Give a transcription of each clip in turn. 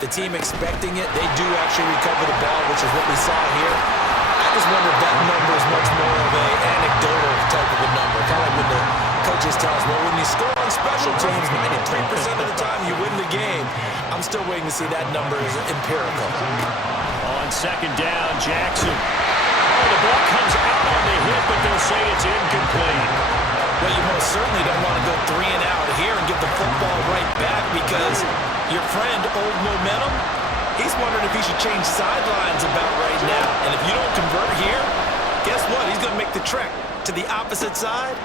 the team expecting it, they do actually recover the ball, which is what we saw here. I just wonder if that number is much more of an anecdotal type of a number. Kind of like when the coaches tell us, well, when you score on special teams, 93% of the time you win the game. I'm still waiting to see that number is empirical. On second down, Jackson. Oh, the ball comes out on the hit, but they'll say it's incomplete. Well, you most certainly don't want to go 3 and out here and get the football right back because your friend, Old Momentum, he's wondering if he should change sidelines about right now. And if you don't convert here, guess what? He's going to make the trek to the opposite side.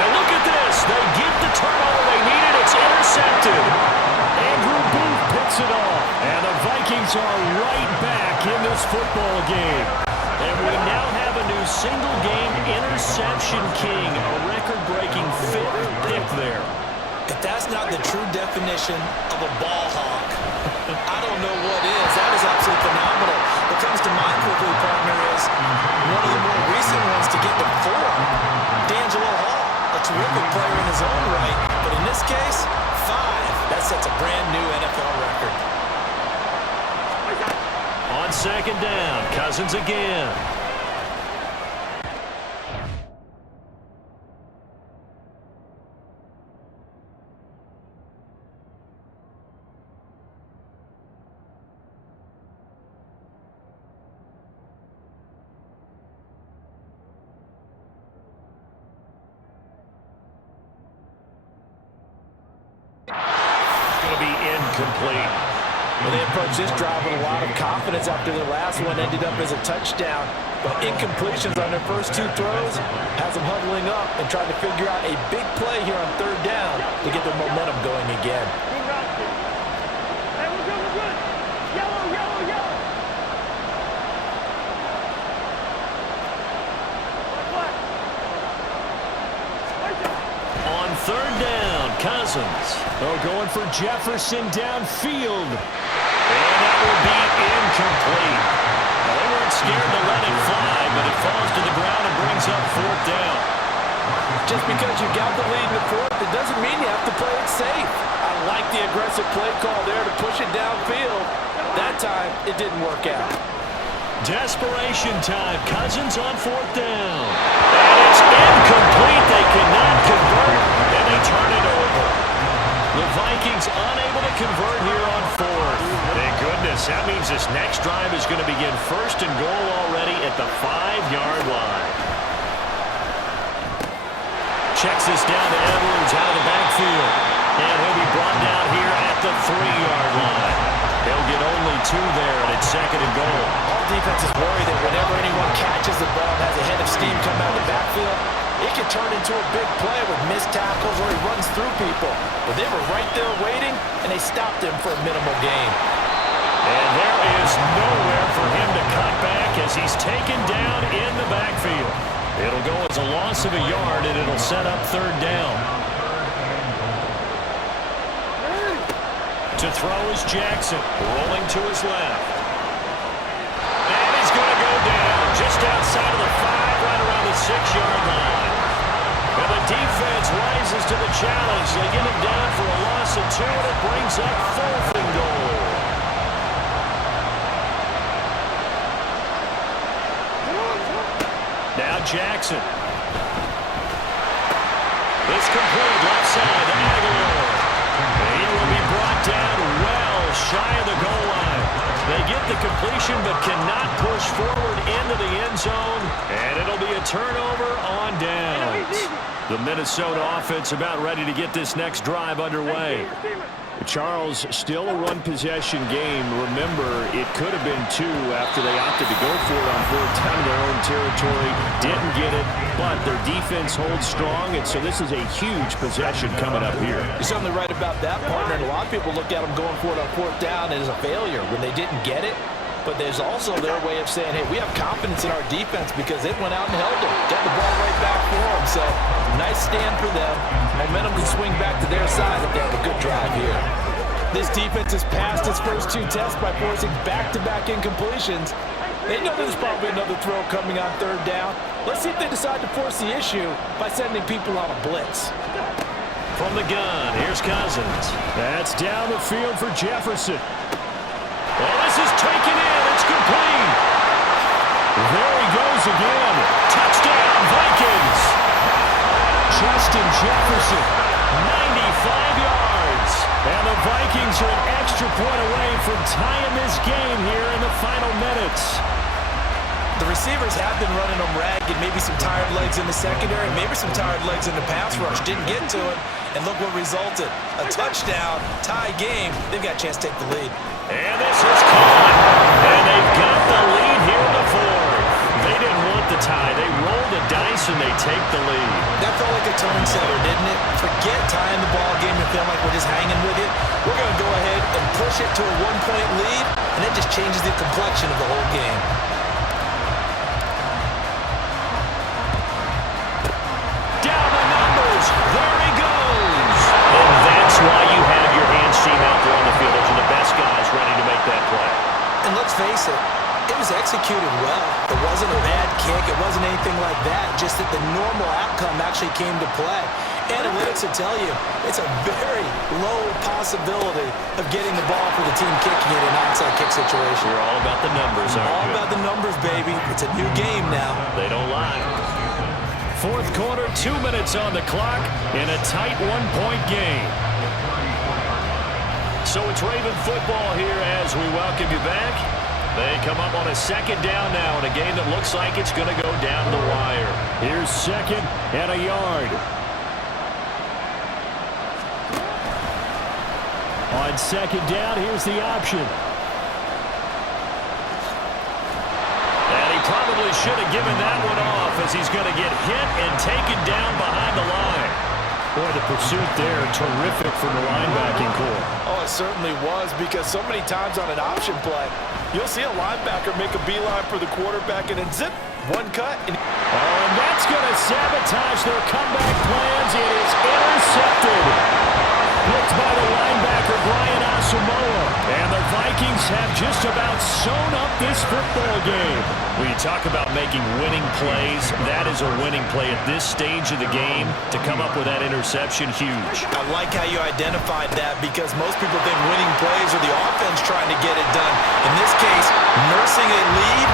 Now look at this. They get the turnover they needed. It's intercepted. Andrew Booth picks it off. And the Vikings are right back in this football game. And we now have a new single-game interception king, a record-breaking 5th pick there. If that's not the true definition of a ball hawk, I don't know what is. That is absolutely phenomenal. What comes to mind quickly, partner, is one of the more recent ones to get to 4. D'Angelo Hall, a terrific player in his own right, but in this case, 5. That sets a brand new NFL record. On second down, Cousins again. Going to be incomplete. Well, they approached this drive with a lot of confidence after their last one ended up as a touchdown. But incompletions on their first 2 throws has them huddling up and trying to figure out a big play here on third down to get their momentum going again. On third down, Cousins. Oh, going for Jefferson downfield. And that will be incomplete. Well, they weren't scared to let it fly, but it falls to the ground and brings up 4th down. Just because you got the lead in the 4th, it doesn't mean you have to play it safe. I like the aggressive play call there to push it downfield. That time, it didn't work out. Desperation time. Cousins on 4th down. And it's incomplete. They cannot convert, and they turn it over. The Vikings unable to convert here on 4th. Thank goodness. That means this next drive is going to begin 1st and goal already at the 5-yard line. Checks this down to Edwards out of the backfield. And he'll be brought down here at the 3-yard line. They'll get only 2 there, and it's 2nd and goal. All defenses worry that whenever anyone catches the ball and has a head of steam come out of the backfield, it can turn into a big play with missed tackles or he runs through people. But they were right there waiting, and they stopped him for a minimal gain. And there is nowhere for him to cut back as he's taken down in the backfield. It'll go as a loss of a yard, and it'll set up 3rd down. To throw is Jackson, rolling to his left. And he's going to go down just outside of the 5, right around the 6-yard line. And the defense rises to the challenge. They get him down for a loss of 2, and it brings up 4th and goal. Now Jackson. It's complete, left side to Aguilar. He will be brought down well shy of the goal line. They get the completion but cannot push forward into the end zone, and it'll be a turnover on downs. The Minnesota offense about ready to get this next drive underway. Charles, still a run possession game. Remember, it could have been 2 after they opted to go for it on 4th down in their own territory. Didn't get it, but their defense holds strong, and so this is a huge possession coming up here. You're certainly right about that, partner, and a lot of people look at them going for it on 4th down as a failure when they didn't get it. But there's also their way of saying, hey, we have confidence in our defense because it went out and held them. Get the ball right back for them. So, nice stand for them. Momentum can swing back to their side if they have a good drive here. This defense has passed its first 2 tests by forcing back-to-back incompletions. They know there's probably another throw coming on 3rd down. Let's see if they decide to force the issue by sending people on a blitz. From the gun, here's Cousins. That's down the field for Jefferson. Oh, this is taken in. It's complete. There he goes again. Touchdown, Vikings. Justin Jefferson, 95 yards. And the Vikings are an extra point away from tying this game here in the final minutes. The receivers have been running them ragged, maybe some tired legs in the secondary, maybe some tired legs in the pass rush. Didn't get to it, and look what resulted. A touchdown, tie game. They've got a chance to take the lead. And this is caught. And they've got the lead here in the fourth. They didn't want the tie. They rolled the dice, and they take the lead. That felt like a tone setter, didn't it? Forget tying the ball game and feeling like we're just hanging with you. We're going to go ahead and push it to a one-point lead, and it just changes the complexion of the whole game. There he goes. And that's why you have your hands team out there on the field. Those are the best guys ready to make that play. And let's face it, it was executed well. It wasn't a bad kick. It wasn't anything like that. Just that the normal outcome actually came to play. Analytics will tell you it's a very low possibility of getting the ball for the team kicking it in an onside kick situation. We're all about the numbers, aren't we? All about the numbers, baby. It's a new game now. They don't lie. Fourth quarter, 2 minutes on the clock in a tight one-point game. So it's Raven football here as we welcome you back. They come up on a second down now in a game that looks like it's going to go down the wire. Here's second and a yard. On second down, here's the option. Probably should have given that one off as he's going to get hit and taken down behind the line. Boy, the pursuit there, terrific from the linebacking core. Oh, it certainly was, because so many times on an option play, you'll see a linebacker make a beeline for the quarterback and then zip, one cut. And that's going to sabotage their comeback plans. It is intercepted. Picked by the linebacker, Brian Asamoah. And the Vikings have just about sewn up this football game. When you talk about making winning plays, that is a winning play at this stage of the game. To come up with that interception, huge. I like how you identified that, because most people think winning plays are the offense trying to get it done. In this case, nursing a lead,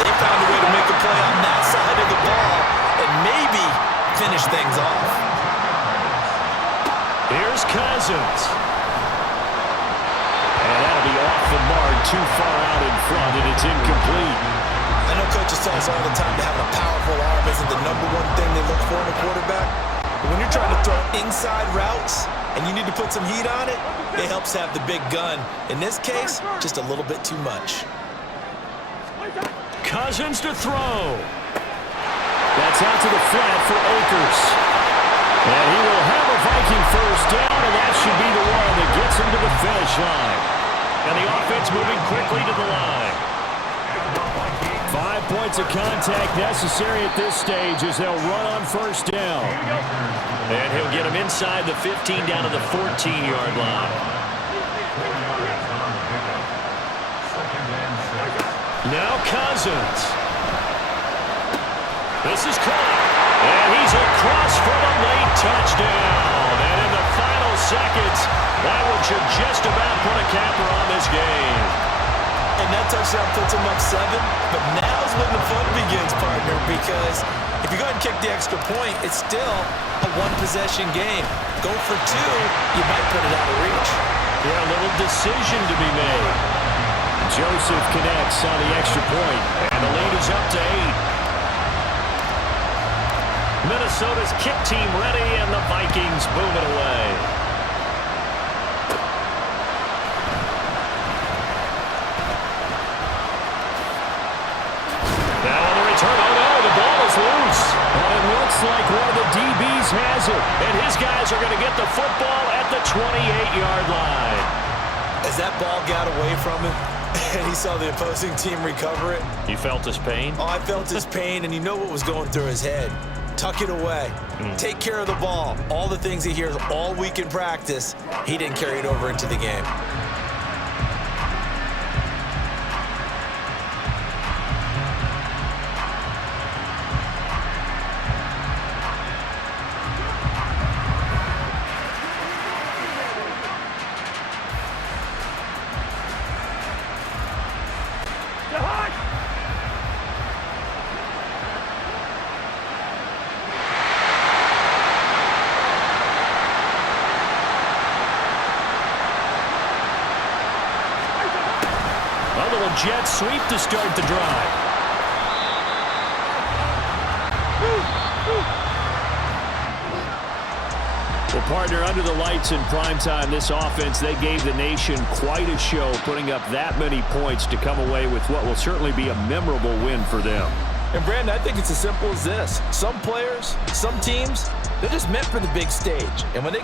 they found a way to make a play on that side of the ball and maybe finish things off. Here's Cousins. And that'll be off the mark, too far out in front, and it's incomplete. I know coaches tell us all the time that having a powerful arm isn't the number one thing they look for in a quarterback. But when you're trying to throw inside routes and you need to put some heat on it, it helps have the big gun. In this case, just a little bit too much. Cousins to throw. That's out to the flat for Akers. And he will have a Viking first down, and that should be the one that gets him to the finish line. And the offense moving quickly to the line. 5 points of contact necessary at this stage as they'll run on first down. And he'll get him inside the 15 down to the 14-yard line. Now Cousins. This is caught. And he's across for the late touchdown. And in the final seconds, that one should just about put a capper on this game. And that touchdown puts him up 7. But now's when the fun begins, partner, because if you go ahead and kick the extra point, it's still a one-possession game. Go for 2, you might put it out of reach. Yeah, a little decision to be made. Joseph connects on the extra point, and the lead is up to 8. Minnesota's kick team ready, and the Vikings boom it away. Now on the return, oh no, the ball is loose. And it looks like one of the DBs has it. And his guys are going to get the football at the 28-yard line. As that ball got away from him, and he saw the opposing team recover it. You felt his pain? Oh, I felt his pain, and you know what was going through his head. Tuck it away. Take care of the ball. All the things he hears all week in practice, he didn't carry it over into the game. handle a jet sweep to start the drive. Well, partner, under the lights in primetime, this offense, they gave the nation quite a show, putting up that many points to come away with what will certainly be a memorable win for them. And, Brandon, I think it's as simple as this. Some players, some teams, they're just meant for the big stage. And when they